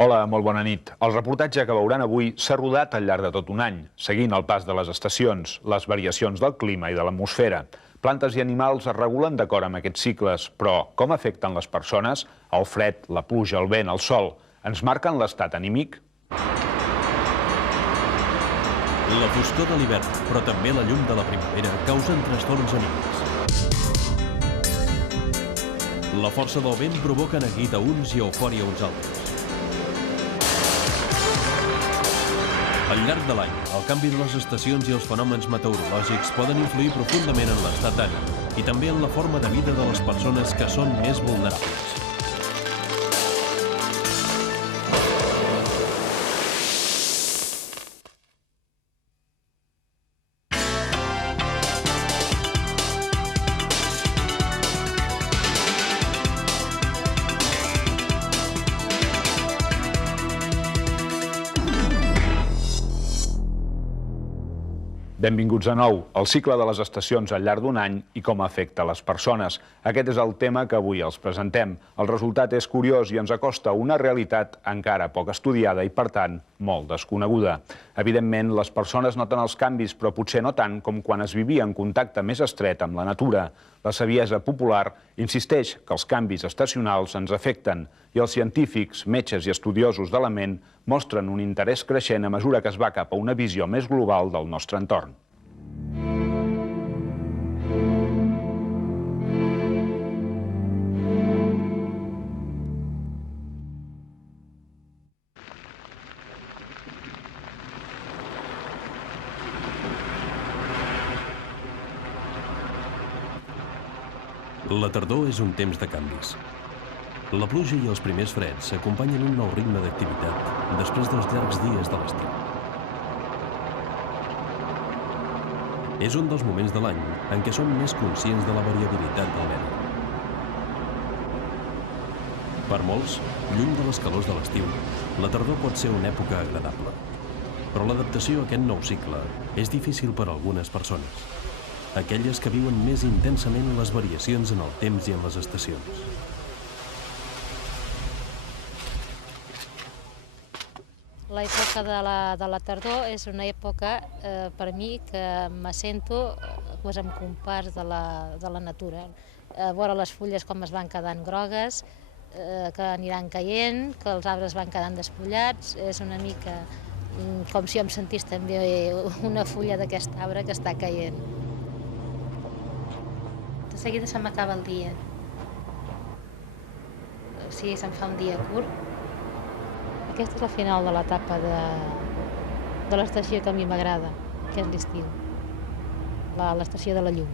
Hola, molt bona nit. El reportatge que veuran avui s'ha rodat al llarg de tot un any, seguint el pas de les estacions, les variacions del clima i de l'atmosfera. Plantes i animals es regulen d'acord amb aquests cicles, però com afecten les persones? El fred, la pluja, el vent, el sol, ens marquen l'estat anímic? La foscor de l'hivern, però també la llum de la primavera, causen trastorns anímics. La força del vent provoca neguit a uns i eufòria a uns altres. Al llarg de l'any, el canvi de les estacions i els fenòmens meteorològics poden influir profundament en l'estat d'ànim i també en la forma de vida de les persones que són més vulnerables. Benvinguts de nou al cicle de les estacions al llarg d'un any i com afecta les persones. Aquest és el tema que avui els presentem. El resultat és curiós i ens acosta a una realitat encara poc estudiada i, per tant, molt desconeguda. Evidentment, les persones noten els canvis, però potser no tant com quan es vivia en contacte més estret amb la natura. La saviesa popular insisteix que els canvis estacionals ens afecten i els científics, metges i estudiosos de la ment mostren un interès creixent a mesura que es va cap a una visió més global del nostre entorn. La tardor és un temps de canvis. La pluja i els primers freds acompanyen un nou ritme d'activitat després dels llargs dies de l'estiu. És un dels moments de l'any en què som més conscients de la variabilitat del medi. Per molts, lluny de les calors de l'estiu, la tardor pot ser una època agradable. Però l'adaptació a aquest nou cicle és difícil per a algunes persones, aquelles que viuen més intensament les variacions en el temps i en les estacions. L'època de la tardor és una època, per mi, que me sento amb compàs de la natura. Veure les fulles com es van quedant grogues, que aniran caient, que els arbres van quedant despullats, és una mica com si jo em sentís també una fulla d'aquest arbre que està caient. De seguida se m'acaba el dia. O sigui, se'm fa un dia curt. Aquesta és la final de l'etapa de l'estació que a mi m'agrada, que és l'estiu, l'estació de la llum.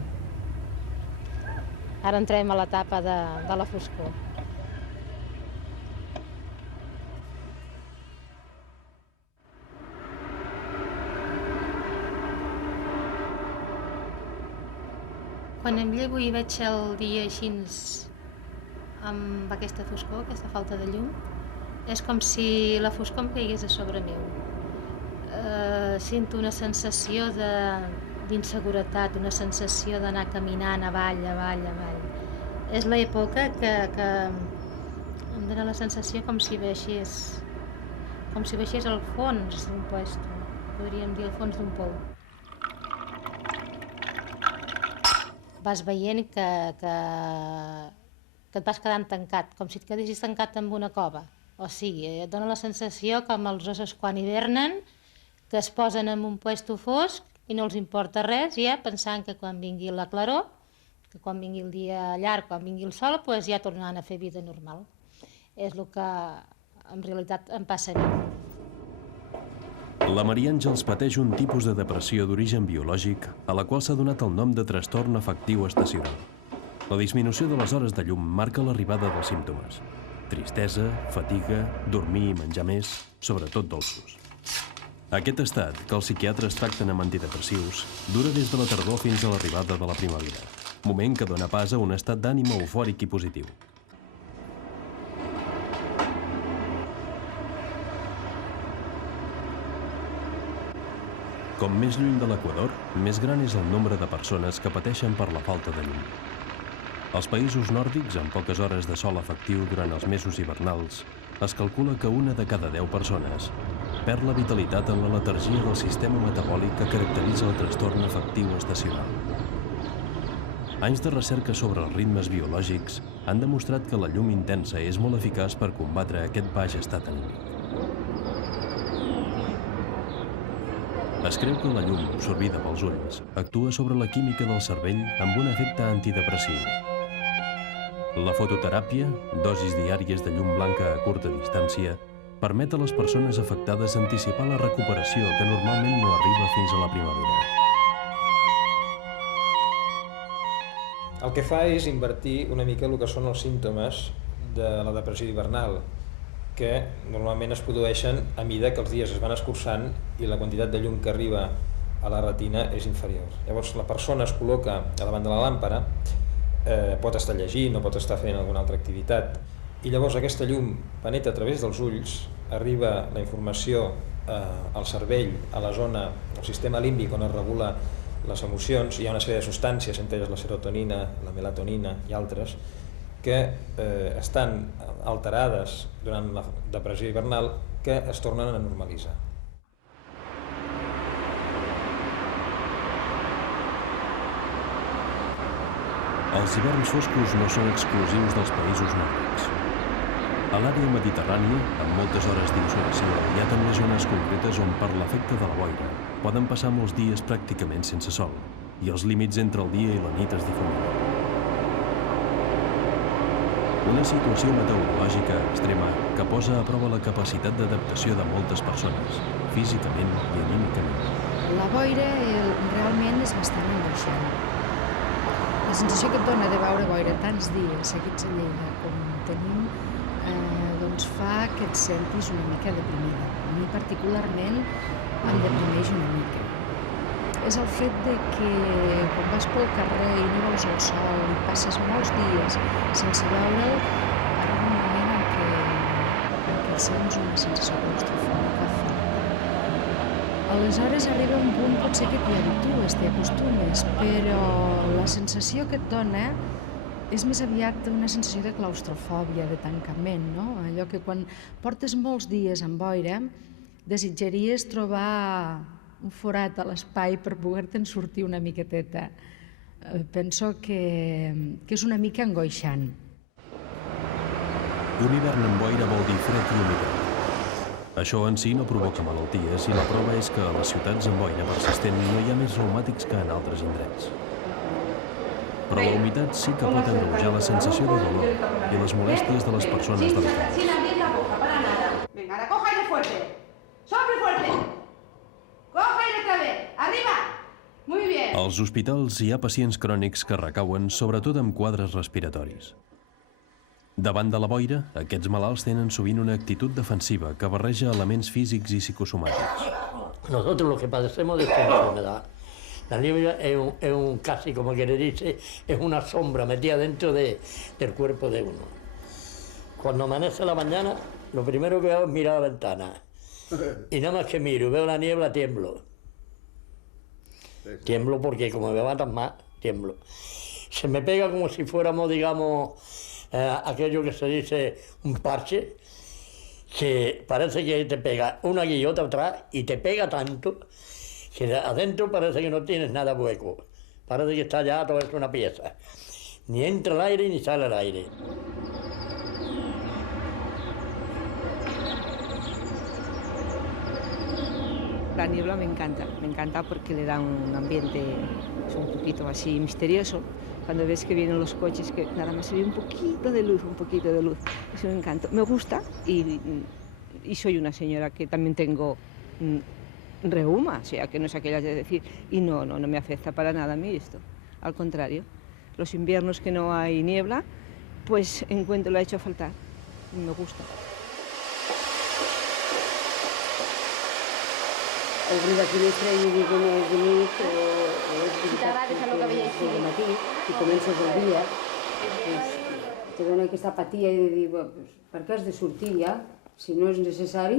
Ara entrem a l'etapa de la foscor. Quan em llevo i veig el dia així amb aquesta foscor, aquesta falta de llum, és com si la foscor em caigués a sobre meu. Sento una sensació d'inseguretat, una sensació d'anar caminant avall, avall, avall. És l'època que em dóna la sensació com si baixés al fons d'un puesto, podríem dir al fons d'un pou. Vas veient que et vas quedant tancat, com si et quedessis tancat en una cova. O sigui, et dona la sensació com els ossos quan hivernen, que es posen en un puesto fosc i no els importa res, ja pensant que quan vingui la claror, que quan vingui el dia llarg, quan vingui el sol, doncs ja tornaran a fer vida normal. És el que en realitat em passa a mi. La Maria Àngels pateix un tipus de depressió d'origen biològic a la qual s'ha donat el nom de trastorn afectiu estacional. La disminució de les hores de llum marca l'arribada dels símptomes. Tristesa, fatiga, dormir i menjar més, sobretot dolços. Aquest estat, que els psiquiatres tracten amb antidepressius, dura des de la tardor fins a l'arribada de la primavera, moment que dona pas a un estat d'ànim eufòric i positiu. Com més lluny de l'equador, més gran és el nombre de persones que pateixen per la falta de llum. Als països nòrdics, amb poques hores de sol efectiu durant els mesos hivernals, Es calcula que una de cada 10 persones perd la vitalitat en la letargia del sistema metabòlic que caracteritza el trastorn afectiu estacional. Anys de recerca sobre els ritmes biològics han demostrat que la llum intensa és molt eficaç per combatre aquest baix estat anímic. Es creu que la llum, absorbida pels ulls, actua sobre la química del cervell amb un efecte antidepressiu. La fototeràpia, dosis diàries de llum blanca a curta distància, permet a les persones afectades anticipar la recuperació que normalment no arriba fins a la primavera. El que fa és invertir una mica el que són els símptomes de la depressió hivernal, que normalment es produeixen a mida que els dies es van escurçant i la quantitat de llum que arriba a la retina és inferior. Llavors la persona es col·loca davant de la làmpara, pot estar llegint o pot estar fent alguna altra activitat, i llavors aquesta llum penetra a través dels ulls, arriba la informació al cervell, a la zona, al sistema límbic on es regula les emocions. Hi ha una sèrie de substàncies, entre elles la serotonina, la melatonina i altres, que estan alterades durant la depressió hivernal, que es tornen a normalitzar. Els hiverns foscos no són exclusius dels països nòrdics. A l'àrea mediterrània, amb moltes hores d'insolació, hi ha també zones concretes on, per l'efecte de la boira, poden passar molts dies pràcticament sense sol, i els límits entre el dia i la nit es difuminen. Una situació meteorològica extrema que posa a prova la capacitat d'adaptació de moltes persones, físicament i anímicament. La boira realment és bastant angoixant. La sensació que et dona de veure boira tants dies seguits a Lleida com tenim doncs fa que et sentis una mica deprimida. A mi particularment em deprimeix una mica. És el fet de que quan vas pel carrer i no veus el sol i passes molts dies sense veure'l, arriba un moment en què sents una sensació claustrofòbica forta. Aleshores arriba un punt potser que t'hi habitues, t'hi acostumes, però la sensació que et dona és més aviat una sensació de claustrofòbia, de tancament, no? Allò que quan portes molts dies amb boira desitjaries trobar un forat a l'espai per poder-te'n sortir una miqueteta. Penso que és una mica angoixant. Un hivern amb boira vol dir fred i humitat. Això en si no provoca malalties i la prova és que a les ciutats amb boira persistent no hi ha més reumàtics que en altres indrets. Però la humitat sí que pot agreujar la sensació de dolor i les molèsties de les persones delicades. Sin abrir la boca, para nada. Venga, ahora coja aire fuerte. Sople fuerte. Coja aire otra vez. Arriba. Muy bien. Als hospitals hi ha pacients crònics que recauen sobretot amb quadres respiratoris. Davant de la boira, aquests malalts tenen sovint una actitud defensiva que barreja elements físics i psicosomàtics. Nosotros los que padecemos de esta enfermedad, la niebla es casi como que le dice, es una sombra metida dentro del cuerpo de uno. Cuando amanece la mañana, lo primero que hago es mirar a la ventana. Y nada más que miro, veo la niebla, tiemblo. Tiemblo porque como me matan más, tiemblo. Se me pega como si fuéramos, digamos, aquello que se dice un parche, que parece que te pega una aquí y otra atrás y te pega tanto que adentro parece que no tienes nada hueco, parece que está ya todo hecho una pieza, ni entra el aire ni sale el aire. La niebla me encanta porque le da un ambiente un poquito así misterioso. Cuando ves que vienen los coches, que nada más se ve un poquito de luz, es un encanto. Me gusta y soy una señora que también tengo reuma, o sea, que no es aquella de decir, y no me afecta para nada a mí esto. Al contrario, los inviernos que no hay niebla, pues encuentro la he hecho faltar, me gusta. Obrir la finestra i dir que no és de nit o és veritat que de matí i comences el dia, te dona aquesta apatia de dir per què has de sortir ja, si no és necessari,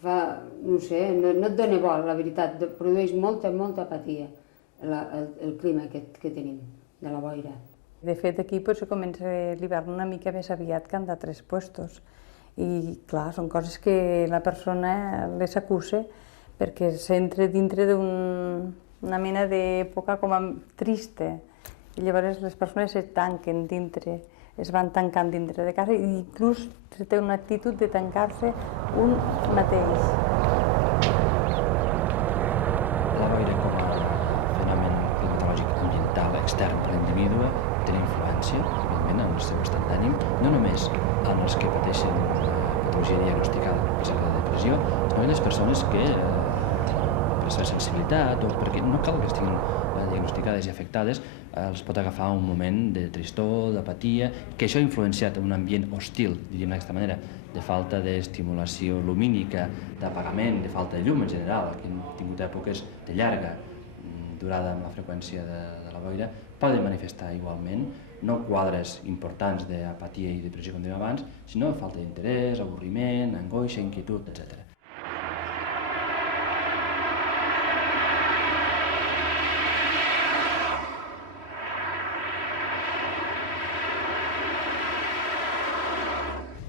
no sé, no et dona bo, la veritat, produeix molta apatia el clima que tenim de la boira. De fet, aquí comença l'hivern una mica més aviat que en d'altres puestos I, clar, són coses que la persona les acusa perquè s'entra dintre d'una mena d'època com a trista. I llavors les persones es tanquen dintre, es van tancant dintre de casa i inclús té una actitud de tancar-se un mateix. La boira com a fenomen climatològic ambiental extern per l'individu té influència, evidentment, en el seu estat d'ànim, no només en els que pateixen patologia diagnosticada, per exemple, de depressió, sinó en les persones que, per la seva sensibilitat o perquè no cal que estiguin diagnosticades i afectades, els pot agafar un moment de tristor, d'apatia, que això ha influenciat en un ambient hostil, diríem d'aquesta manera, de falta d'estimulació lumínica, d'apagament, de falta de llum en general, que hem tingut èpoques de llarga durada amb la freqüència de la boira, poden manifestar igualment no quadres importants d'apatia i depressió com dèiem abans, sinó falta d'interès, avorriment, angoixa, inquietud, etc.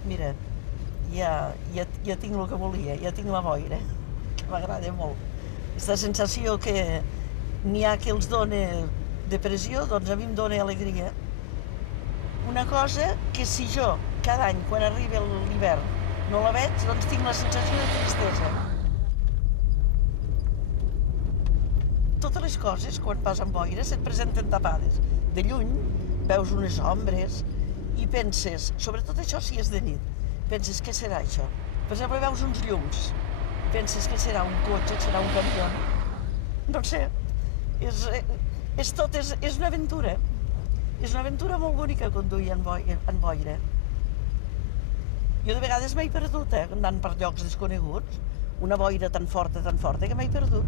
Mira, ja tinc el que volia, ja tinc la boira, que m'agrada molt. Aquesta sensació que n'hi ha que els dona depressió, doncs a mi em dona alegria. Una cosa que si jo cada any, quan arriba l'hivern, no la veig, doncs tinc la sensació de tristesa. Totes les coses, quan passen boira, se't presenten tapades. De lluny veus unes ombres i penses, sobretot això si és de nit, penses què serà això? Per exemple, veus uns llums, penses que serà un cotxe, serà un camió. No sé, és una aventura. És una aventura molt bonica conduir en boira. Jo de vegades m'he perdut, anant per llocs desconeguts. Una boira tan forta que m'he perdut.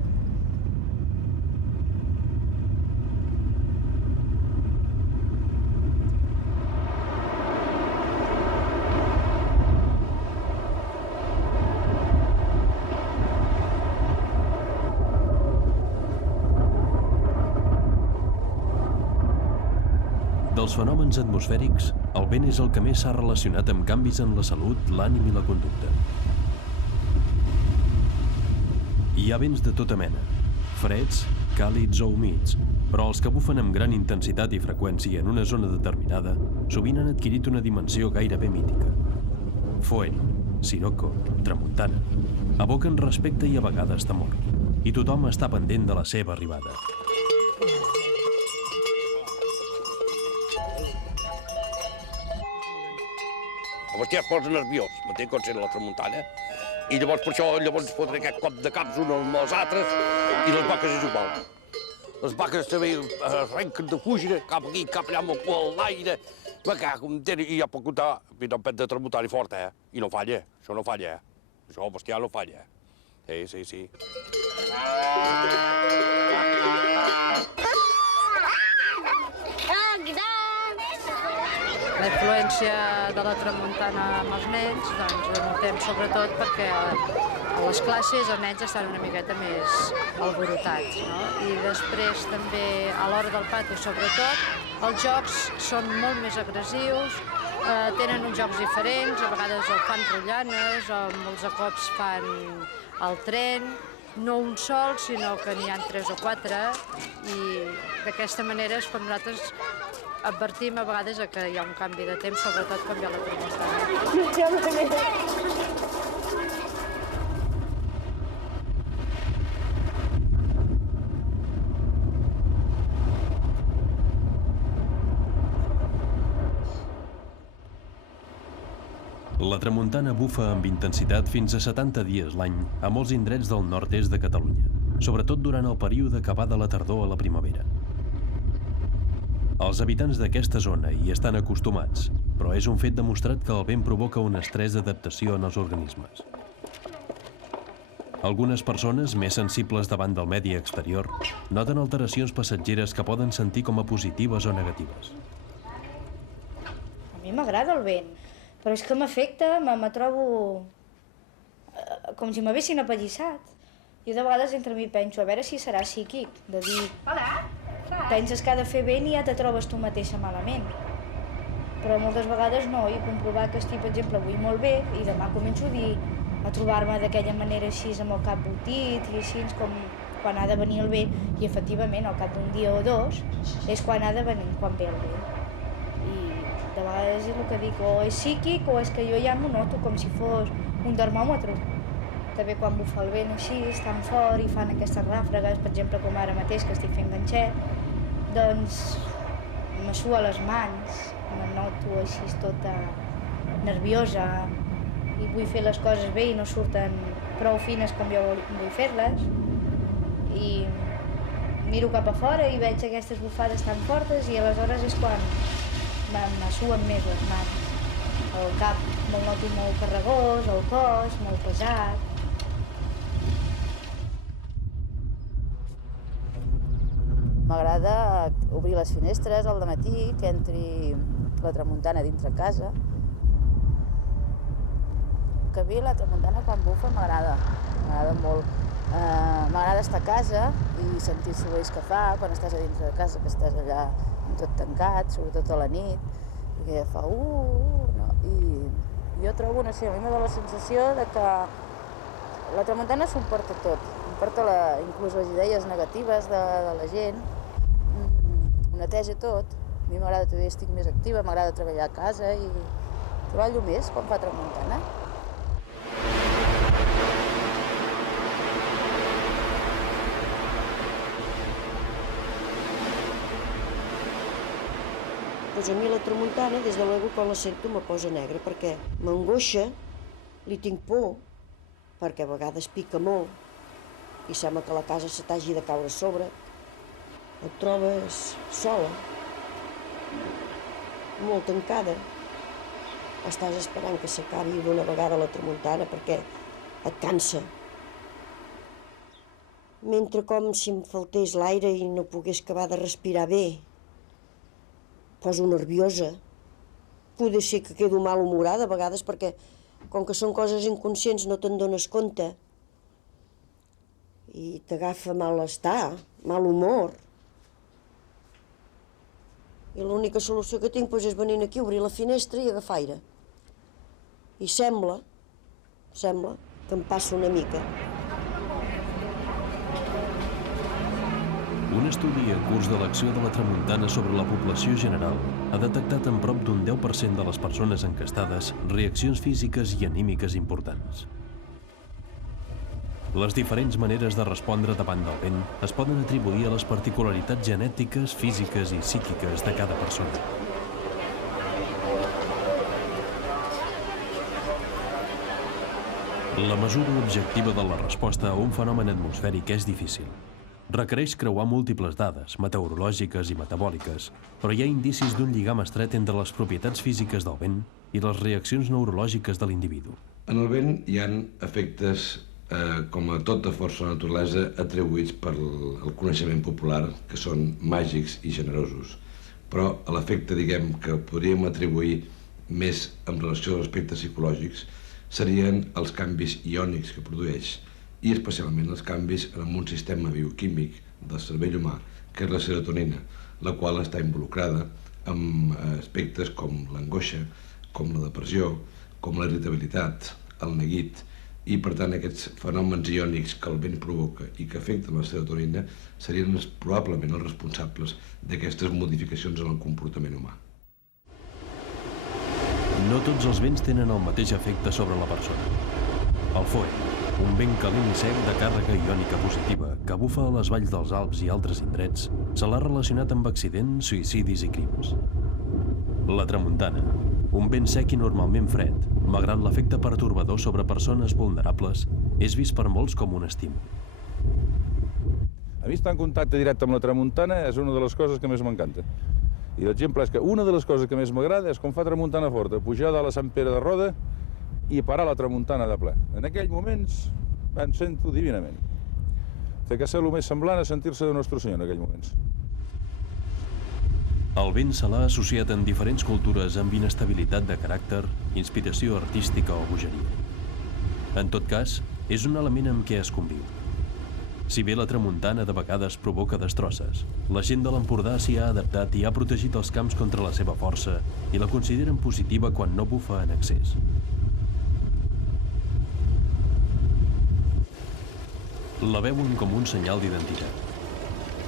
Dels fenòmens atmosfèrics, el vent és el que més s'ha relacionat amb canvis en la salut, l'ànim i la conducta. Hi ha vents de tota mena, freds, càlids o humits, però els que bufen amb gran intensitat i freqüència en una zona determinada sovint han adquirit una dimensió gairebé mítica. Foent, sirocco, tramuntana, evoquen respecte i a vegades temor, i tothom està pendent de la seva arribada. Vostè es posa nerviós, m'entén, quan sent la tramuntana, i llavors per això fotre aquest cop de caps uns amb els altres, i les vaques és igual. Les vaques també arrenquen de fugir, cap aquí, cap allà, amb el cul a l'aire, i ja pot comptar, mira, un pet de tramuntana fort, i no falla, això no falla, això el bestiar no falla. Sí. La influència de la tramuntana amb els nens, doncs la notem sobretot perquè a les classes els nens estan una miqueta més alborotats, no? I després també a l'hora del pati, sobretot, els jocs són molt més agressius, tenen uns jocs diferents, a vegades el fan rotllanes o molts de cops fan el tren, no un sol, sinó que n'hi ha 3 o 4, i d'aquesta manera és com nosaltres advertim a vegades que hi ha un canvi de temps, sobretot quan hi ha la tramuntana. La tramuntana bufa amb intensitat fins a 70 dies l'any a molts indrets del nord-est de Catalunya, sobretot durant el període que va de la tardor a la primavera. Els habitants d'aquesta zona hi estan acostumats, però és un fet demostrat que el vent provoca un estrès d'adaptació en els organismes. Algunes persones, més sensibles davant del medi exterior, noten alteracions passatgeres que poden sentir com a positives o negatives. A mi m'agrada el vent, però és que m'afecta, me trobo com si m'haguessin apallissat. Jo de vegades entre mi penso, a veure si serà psíquic, de dir... Hola! Penses que ha de fer vent i ja te trobes tu mateixa malament. però moltes vegades no, i comprovar que estic, per exemple, avui molt bé i demà començo a trobar-me d'aquella manera així amb el cap botit i així com quan ha de venir el bé, i efectivament al cap d'un dia o dos és quan ha de venir, quan ve el bé. I de vegades és el que dic, o és psíquic o és que jo ja m'ho noto com si fos un termòmetre. També quan bufa el vent així, tan fort i fan aquestes ràfegues, per exemple com ara mateix que estic fent ganxet, doncs me sua les mans, me noto així tota nerviosa i vull fer les coses bé i no surten prou fines com jo vull fer-les. I miro cap a fora i veig aquestes bufades tan fortes i aleshores és quan me suen més les mans. El cap me'l noto molt carregós, el cos molt pesat. M'agrada obrir les finestres al dematí, que entri la tramuntana dintre casa. Que ve la tramuntana quan bufa m'agrada molt. M'agrada estar a casa i sentir els sorolls que fa quan estàs a dintre de casa, que estàs allà tot tancat, sobretot a la nit, i que fa no? I jo trobo, no sé, a mi m'ha donat la sensació de que la tramuntana s'ho emporta tot, emporta inclús les idees negatives de la gent, ho neteja tot. A mi m'agrada també, estic més activa, m'agrada treballar a casa i treballo més quan fa tramuntana. Doncs a mi la tramuntana, des de l'ego, quan la sento, me posa negra, perquè m'angoixa, li tinc por, perquè a vegades pica molt i sembla que la casa se t'hagi de caure a sobre. Et trobes sola, molt tancada. Estàs esperant que s'acabi d'una vegada la tramuntana perquè et cansa. Mentre com si em faltés l'aire i no pogués acabar de respirar bé. Poso nerviosa. Poder ser que quedo malhumorada a vegades perquè, com que són coses inconscients, no te'n dones compte. I t'agafa malestar, mal humor. I l'única solució que tinc és venir aquí, obrir la finestra i agafar aire. I sembla que em passa una mica. Un estudi en curs de l'acció de la tramuntana sobre la població general ha detectat en prop d'un 10% de les persones enquestades reaccions físiques i anímiques importants. Les diferents maneres de respondre davant del vent es poden atribuir a les particularitats genètiques, físiques i psíquiques de cada persona. La mesura objectiva de la resposta a un fenomen atmosfèric és difícil. Requereix creuar múltiples dades, meteorològiques i metabòliques, però hi ha indicis d'un lligam estret entre les propietats físiques del vent i les reaccions neurològiques de l'individu. En el vent hi ha efectes, com a tota força de la naturalesa, atribuïts pel coneixement popular, que són màgics i generosos. Però l'efecte, diguem, que podríem atribuir més en relació als aspectes psicològics serien els canvis iònics que produeix, i especialment els canvis en un sistema bioquímic del cervell humà, que és la serotonina, la qual està involucrada en aspectes com l'angoixa, com la depressió, com la irritabilitat, el neguit, i per tant aquests fenòmens iònics que el vent provoca i que afecten la serotonina serien probablement els responsables d'aquestes modificacions en el comportament humà. No tots els vents tenen el mateix efecte sobre la persona. El foe, un vent calent i sec de càrrega iònica positiva que bufa a les valls dels Alps i altres indrets, se l'ha relacionat amb accidents, suïcidis i crims. La tramuntana, un vent sec i normalment fred, malgrat l'efecte pertorbador sobre persones vulnerables, és vist per molts com un estímul. A mi estar en contacte directe amb la tramuntana és una de les coses que més m'encanta. I l'exemple és que una de les coses que més m'agrada és com fa tramuntana forta, pujar de la Sant Pere de Roda i parar la tramuntana de ple. En aquells moments em sento divinament. Té que ser el més semblant a sentir-se de Nostre Senyor en aquells moments. El vent se l'ha associat en diferents cultures amb inestabilitat de caràcter, inspiració artística o bogeria. En tot cas, és un element amb què es conviu. Si bé la tramuntana de vegades provoca destrosses, la gent de l'Empordà s'hi ha adaptat i ha protegit els camps contra la seva força i la consideren positiva quan no bufa en excés. La veuen com un senyal d'identitat.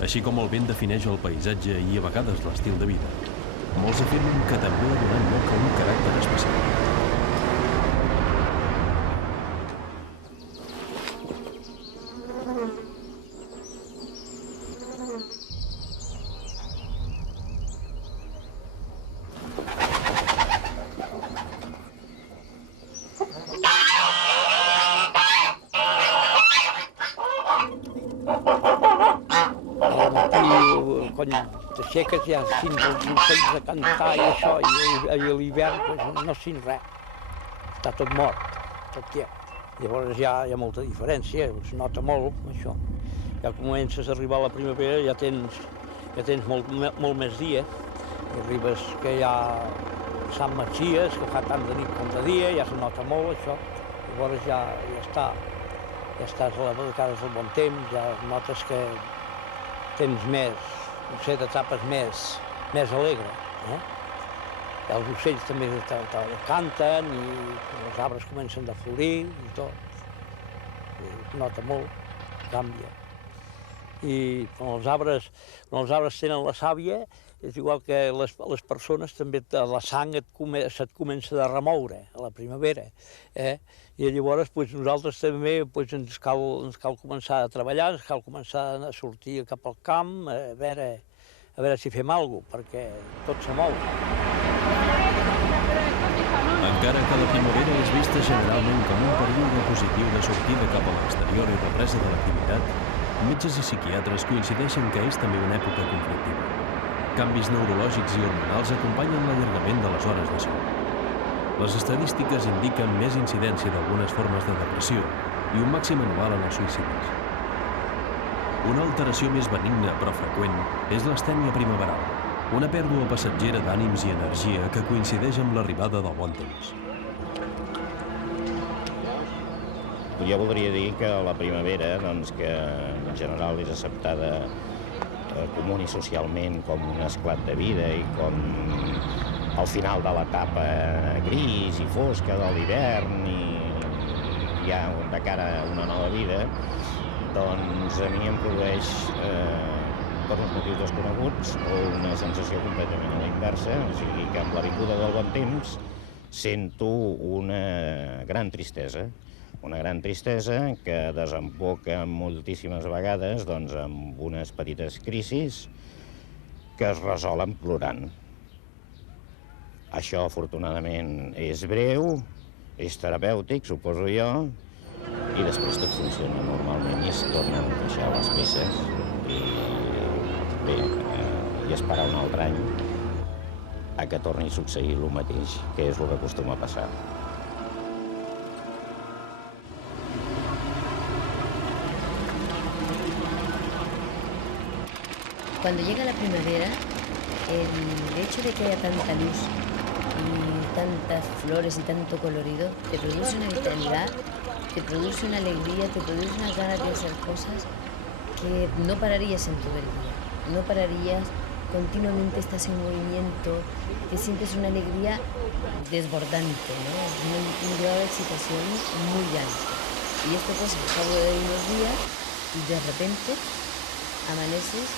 Així com el vent defineix el paisatge i a vegades l'estil de vida, molts afirmen que també ha donat lloc a un caràcter especial. Quan t'aixeques ja fins als ocells a cantar i això, i a l'hivern no sents res. Està tot mort, tot quiet. Llavors ja hi ha molta diferència, es nota molt això. Ja comences a arribar a la primavera, ja tens molt més dia. I arribes que ja Sant Maties, que fa tant de nit com de dia, ja se nota molt això. Llavors ja estàs a la cara del bon temps, ja notes que tens més, potser t'etapes més alegre. Els ocells també canten i els arbres comencen a florir i tot. Es nota molt, canvia. I quan els arbres tenen la sàvia, és igual que les persones, també la sang se't comença a remoure a la primavera. I llavors nosaltres també ens cal començar a treballar, ens cal començar a sortir cap al camp, a veure si fem alguna cosa, perquè tot se mou. Encara que la primavera és vista generalment com un període positiu de sortida cap a l'exterior i represa de l'activitat, metges i psiquiatres coincideixen que és també una època conflictiva. Canvis neurològics i hormonals acompanyen l'allargament de les hores de son. Les estadístiques indiquen més incidència d'algunes formes de depressió i un màxim anual en els suïcidis. Una alteració més benigna però freqüent és l'astènia primaveral, una pèrdua passatgera d'ànims i energia que coincideix amb l'arribada del bon temps. Jo voldria dir que la primavera, que en general és acceptada comú i socialment com un esclat de vida i com al final de l'etapa gris i fosca de l'hivern i ja de cara a una nova vida, doncs a mi em produeix, per uns motius desconeguts, una sensació completament a la inversa, o sigui que amb la vinguda del bon temps sento una gran tristesa que desemboca moltíssimes vegades amb unes petites crisis que es resolen plorant. Això, afortunadament, és breu, és terapèutic, suposo jo, i després tot funciona normalment i es tornen a encaixar les peces i esperar un altre any a que torni a succeir el mateix, que és el que acostuma a passar. Cuando llega la primavera, el hecho de que haya tanta luz y tantas flores y tanto colorido te produce una vitalidad, te produce una alegría, te produce unas ganas de hacer cosas que no pararías en todo el día. No pararías, continuamente estás en movimiento, te sientes una alegría desbordante, ¿no? Un grado de excitación muy grande. Y esto pues al cabo de unos días y de repente amaneces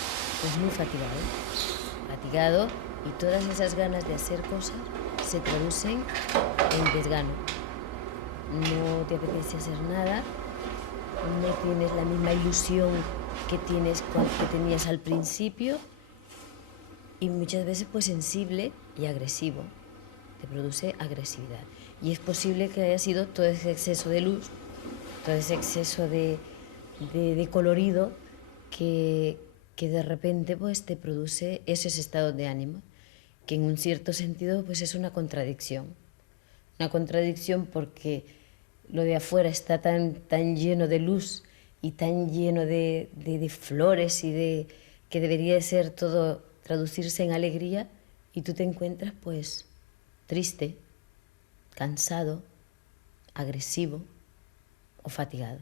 pues muy fatigado y todas esas ganas de hacer cosas se traducen en desgano. No te apetece hacer nada, no tienes la misma ilusión que tenías al principio y muchas veces pues sensible y agresivo, te produce agresividad. Y es posible que haya sido todo ese exceso de luz, todo ese exceso de colorido que de repente pues te produce esos estados de ánimo, que en un cierto sentido pues es una contradicción. Una contradicción porque lo de afuera está tan lleno de luz y tan lleno de flores y que debería de ser todo traducirse en alegría, y tú te encuentras pues triste, cansado, agresivo o fatigado.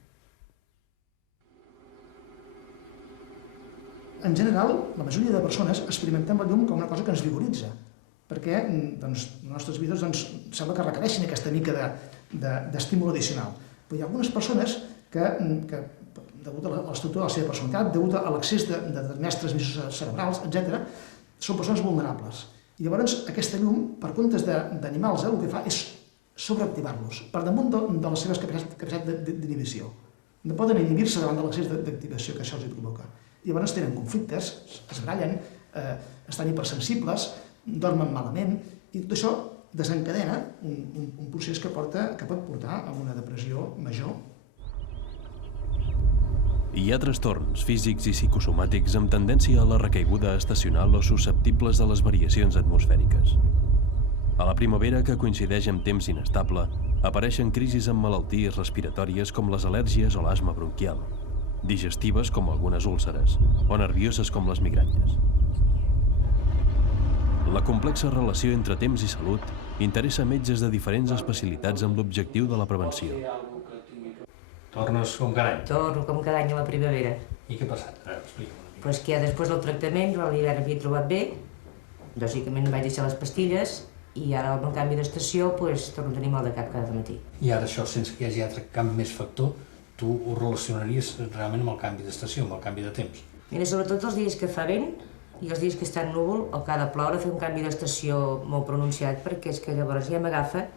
en general, la majoria de persones experimentem la llum com una cosa que ens vigoritza, perquè les nostres vides sembla que requereixin aquesta mica d'estímul addicional. Però hi ha algunes persones que degut a l'estructura de la seva personalitat, degut a l'accés de determinats transmissors cerebrals, etc., són persones vulnerables. I llavors aquesta llum, per comptes d'animals, el que fa és sobreactivar-los, per damunt de les seves capacitats d'inhibició. No poden inhibir-se davant de l'accés d'activació que això els provoca. Llavors tenen conflictes, es barallen, estan hipersensibles, dormen malament, i tot això desencadena un procés que pot portar a una depressió major. Hi ha trastorns físics i psicosomàtics amb tendència a la recaiguda estacional o susceptibles a les variacions atmosfèriques. A la primavera, que coincideix amb temps inestable, apareixen crisis amb malalties respiratòries com les al·lèrgies o l'asma bronquial, digestives com algunes úlceres, o nervioses com les migranyes. La complexa relació entre temps i salut interessa metges de diferents especialitats amb l'objectiu de la prevenció. Tornes com cada any? Torno com cada any a la primavera. I què ha passat? Explica'm una mica. Pues que ja després del tractament, a l'hivern m'havia trobat bé, lògicament vaig deixar les pastilles, i ara amb el canvi d'estació torno a tenir mal de cap cada matí. I ara això, sense que hi hagi cap més factor, tu ho relacionaries realment amb el canvi d'estació, amb el canvi de temps? Mira, sobretot els dies que fa vent i els dies que està en núvol o que ha de ploure, fer un canvi d'estació molt pronunciat, perquè és que llavors ja m'agafa.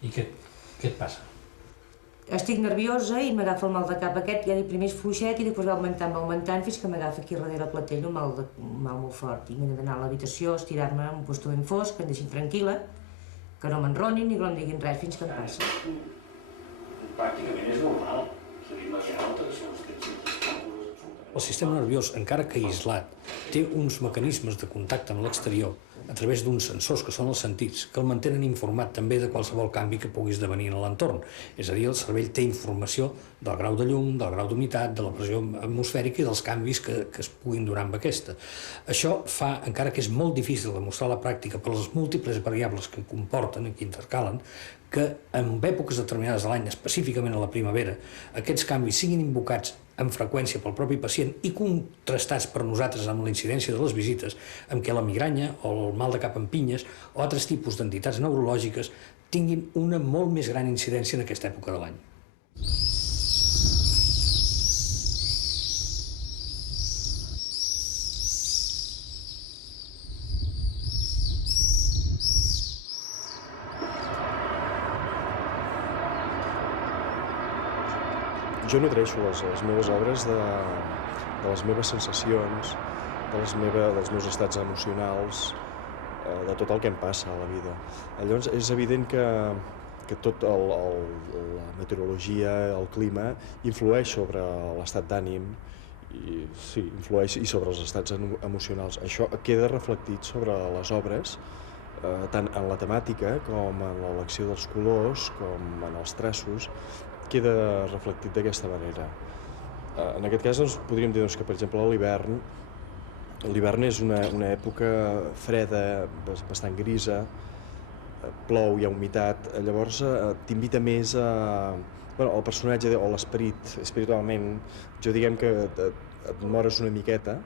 I què et passa? Estic nerviosa i m'agafa el mal de cap aquest, ja primer és fluixet i després va augmentant fins que m'agafa aquí darrere el clatell un mal molt fort. I m'he d'anar a l'habitació, estirar-me en un lloc ben fosc, que em deixin tranquil·la, que no m'enronin ni que no em diguin res fins que em passa. Pràcticament és normal. El sistema nerviós, encara que aïslat, té uns mecanismes de contacte amb l'exterior a través d'uns sensors que són els sentits, que el mantenen informat també de qualsevol canvi que pugui esdevenir en l'entorn. És a dir, el cervell té informació del grau de llum, del grau d'humitat, de la pressió atmosfèrica i dels canvis que es puguin donar amb aquesta. Això fa, encara que és molt difícil de mostrar a la pràctica per les múltiples variables que comporten i que intercalen, que en èpoques determinades de l'any, específicament a la primavera, aquests canvis siguin invocats amb freqüència pel propi pacient i contrastats per nosaltres amb la incidència de les visites, amb què la migranya o el mal de cap amb pinyes o altres tipus d'entitats neurològiques tinguin una molt més gran incidència en aquesta època de l'any. Jo nodreixo les meves obres de les meves sensacions, dels meus estats emocionals, de tot el que em passa a la vida. Llavors és evident que tot la meteorologia, el clima, influeix sobre l'estat d'ànim influeix i sobre els estats emocionals. Això queda reflectit sobre les obres, tant en la temàtica com en l'elecció dels colors, com en els traços, queda reflectit d'aquesta manera. En aquest cas podríem dir que, per exemple, l'hivern és una època freda, bastant grisa, plou, hi ha humitat, llavors t'invita més a... el personatge o l'esperit, espiritualment, jo diguem que et mores una miqueta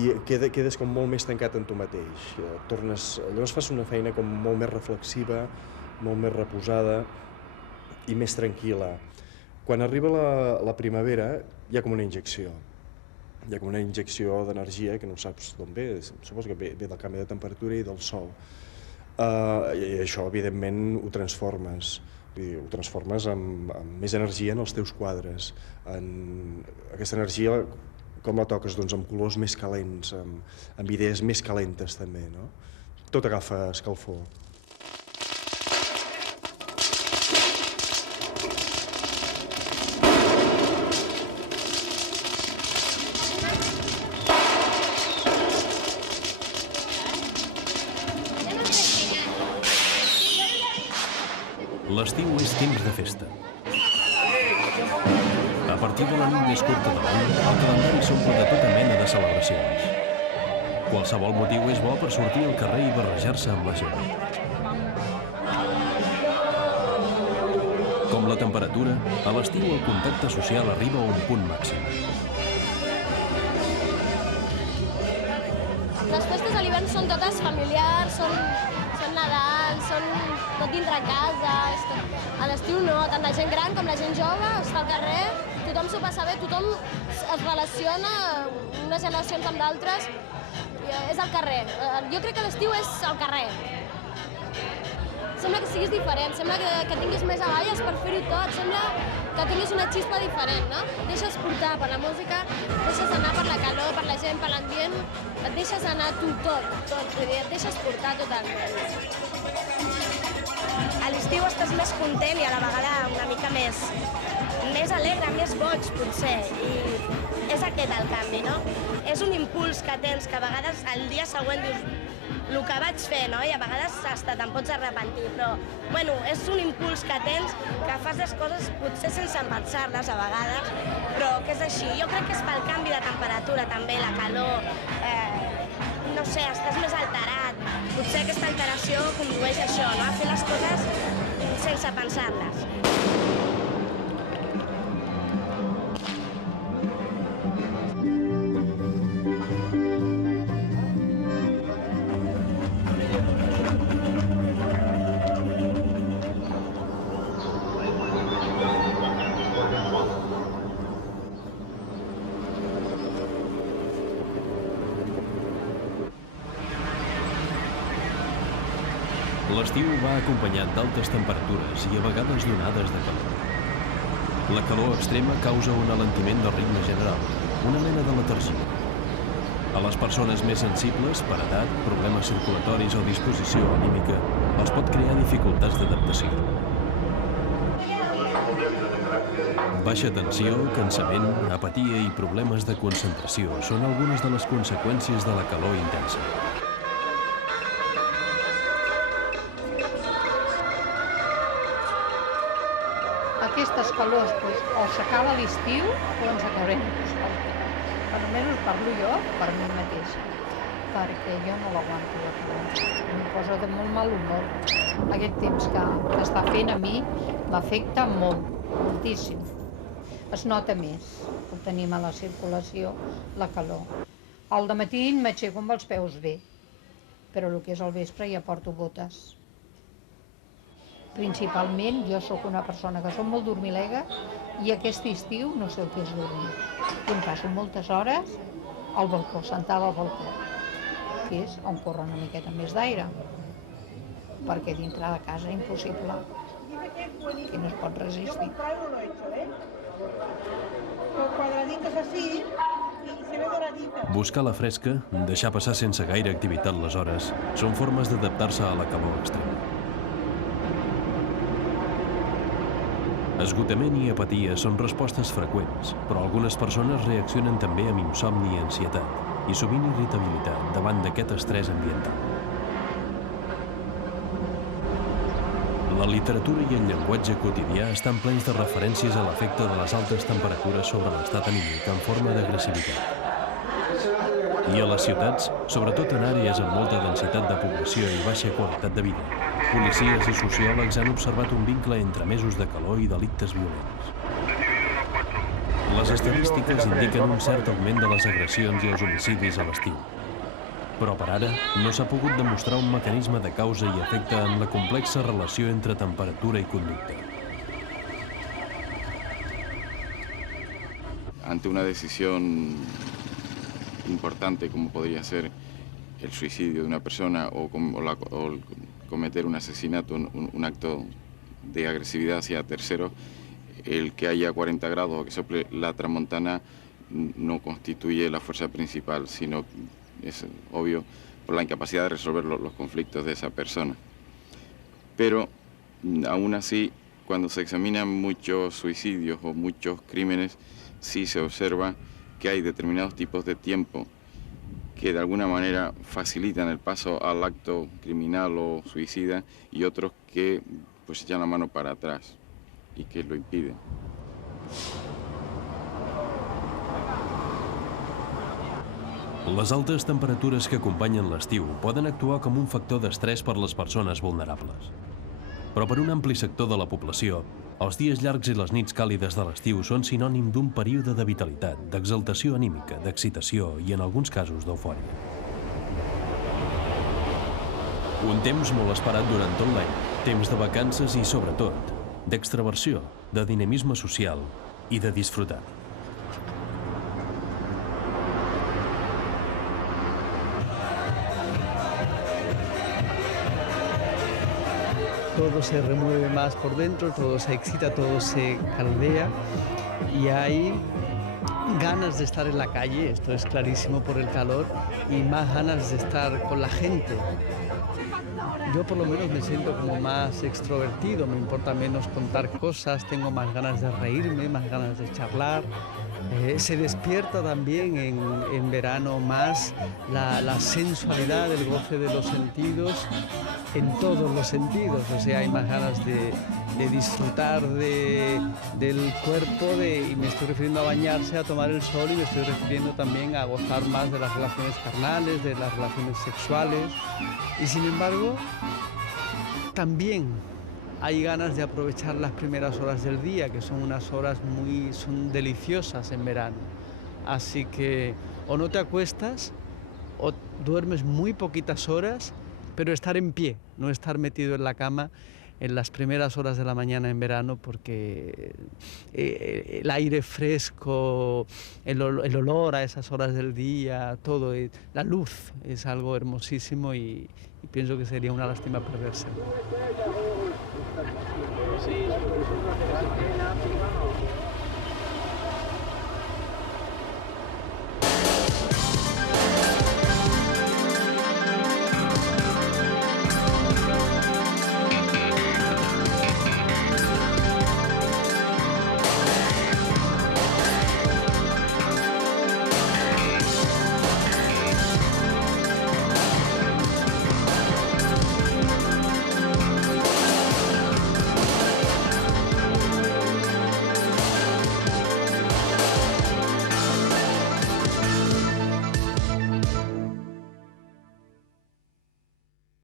i quedes com molt més tancat en tu mateix. Llavors fas una feina com molt més reflexiva, molt més reposada i més tranquil·la. Quan arriba la primavera hi ha com una injecció. Hi ha com una injecció d'energia que no saps d'on ve, suposo que ve del canvi de temperatura i del sol. I això, evidentment, ho transformes. Ho transformes amb més energia en els teus quadres. Aquesta energia, com la toques? Doncs amb colors més calents, amb idees més calentes també, no? Tot agafa escalfor. L'estiu és temps de festa. A partir de la nit més curta de l'any, el calendari s'omple de tota mena de celebracions. Qualsevol motiu és bo per sortir al carrer i barrejar-se amb la gent. Com la temperatura, a l'estiu el contacte social arriba a un punt màxim. celebracions són totes familiars, són Nadal, són tot dintre casa. A l'estiu no, tant la gent gran com la gent jove està al carrer, tothom s'ho passa bé, tothom es relaciona unes generacions amb d'altres, és al carrer. Jo crec que l'estiu és al carrer. Sembla que siguis diferent, sembla que tinguis més agalles per fer-ho tot, sembla que tinguis una xispa diferent, no? Et deixes portar per la música, et deixes anar per la calor, per la gent, per l'ambient, et deixes anar tu tot, vull dir, et deixes portar totalment. A l'estiu estàs més content i a la vegada una mica més alegre, més boig, potser, i és aquest el canvi, no? És un impuls que tens, que a vegades al dia següent dius el que vaig fer, no? I a vegades hasta te'n pots arrepentir, però bueno, és un impuls que tens, que fas les coses potser sense pensar-les a vegades, però que és així. Jo crec que és pel canvi de temperatura també, la calor, no sé, estàs més alterat. Potser aquesta alteració condueix a això, no? A fer les coses sense pensar-les. L'estiu va acompanyat d'altes temperatures i a vegades d'onades de calor. La calor extrema causa un alentiment del ritme general, una mena de letargia. A les persones més sensibles, per edat, problemes circulatoris o disposició anímica, els pot crear dificultats d'adaptació. Baixa tensió, cansament, apatia i problemes de concentració són algunes de les conseqüències de la calor intensa. Aquestes calors o s'acaba l'estiu o ens acabem nosaltres. Almenys parlo jo per mi mateixa, perquè jo no l'aguanto la calor. Em posa de molt mal humor. Aquest temps que està fent a mi m'afecta molt, moltíssim. Es nota més, ho tenim a la circulació, la calor. Al dematí m'aixeco amb els peus bé, però el que és al vespre ja porto botes. Principalment, jo sóc una persona que som molt dormilega i aquest estiu no sé el que és dormir. I em passo moltes hores al balcó, sentada al balcó, que és on corre una miqueta més d'aire, perquè dintre de casa és impossible, que no es pot resistir. Buscar la fresca, deixar passar sense gaire activitat les hores, són formes d'adaptar-se a la calor extrema. Esgotament i apatia són respostes freqüents, però algunes persones reaccionen també amb insomni i ansietat i sovint irritabilitat davant d'aquest estrès ambiental. La literatura i el llenguatge quotidià estan plens de referències a l'efecte de les altes temperatures sobre l'estat anímic en forma d'agressivitat. I a les ciutats, sobretot en àrees amb molta densitat de població i baixa qualitat de vida, policies i sociòlegs han observat un vincle entre mesos de calor i delictes violents. Les estadístiques indiquen un cert augment de les agressions i els homicidis a l'estiu. Però per ara no s'ha pogut demostrar un mecanisme de causa i efecte en la complexa relació entre temperatura i conducta. Ante una decisión importante como podría ser el suicidio de una persona o cometer un asesinato, un acto de agresividad hacia terceros, el que haya 40 grados o que sople la tramontana no constituye la fuerza principal, sino es obvio por la incapacidad de resolver los conflictos de esa persona. Pero aún así, cuando se examinan muchos suicidios o muchos crímenes, sí se observa que hay determinados tipos de tiempo que de alguna manera facilitan el paso al acto criminal o suicida y otros que pues echan la mano para atrás y que lo impiden. Les altes temperatures que acompanyen l'estiu poden actuar com un factor d'estrès per a les persones vulnerables. Però per un ampli sector de la població, els dies llargs i les nits càlides de l'estiu són sinònim d'un període de vitalitat, d'exaltació anímica, d'excitació i, en alguns casos, d'eufòria. Un temps molt esperat durant tot l'any, temps de vacances i, sobretot, d'extraversió, de dinamisme social i de disfrutar. Todo se remueve más por dentro, todo se excita, todo se caldea y hay ganas de estar en la calle, esto es clarísimo por el calor, y más ganas de estar con la gente. Yo por lo menos me siento como más extrovertido, me importa menos contar cosas, tengo más ganas de reírme, más ganas de charlar. Se despierta también en verano más la sensualidad, el goce de los sentidos, en todos los sentidos. O sea, hay más ganas de disfrutar del cuerpo, y me estoy refiriendo a bañarse, a tomar el sol, y me estoy refiriendo también a gozar más de las relaciones carnales, de las relaciones sexuales. Y sin embargo, también hay ganas de aprovechar las primeras horas del día, que son unas horas son deliciosas en verano. Así que o no te acuestas o duermes muy poquitas horas, pero estar en pie, no estar metido en la cama en las primeras horas de la mañana en verano, porque el aire fresco, el olor a esas horas del día, todo, la luz es algo hermosísimo y pienso que sería una lástima perderse. Sí,